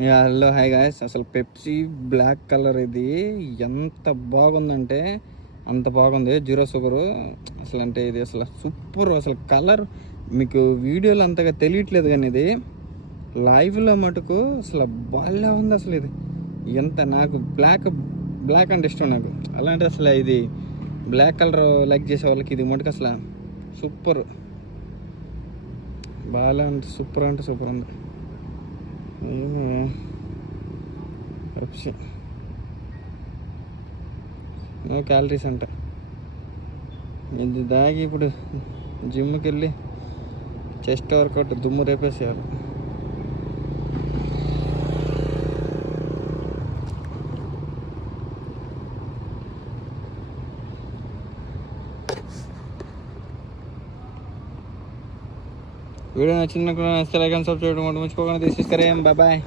Hello hi guys. అసలు Pepsi black colour ఇది ఎంత బాగుందంటే అంత బాగుంది. జీరో షుగరు అసలు అంటే ఇది అసలు సూపర్. అసలు కలర్ మీకు వీడియోలో అంతగా తెలియట్లేదు, కానీ ఇది లైవ్లో మటుకు అసలు బాగా ఉంది. అసలు ఇది ఎంత నాకు బ్లాక్ అంటే ఇష్టం నాకు. అలాంటి అసలు ఇది బ్లాక్ కలర్ లైక్ చేసే వాళ్ళకి ఇది మటుకు అసలు సూపర్. బాగా అంటే సూపర్ ఉంది. పెప్సీ నో క్యాలరీస్ అంట. ఇది దాగి ఇప్పుడు జిమ్కి వెళ్ళి చెస్ట్ వర్కౌట్ దుమ్ము రేపేసేయాలి. వీడియో నచ్చిందనుకున్నా లైక్ అండ్ సబ్స్క్రైబ్ చేయడం మర్చిపోకుండా తీసుకరేం. బాయ్.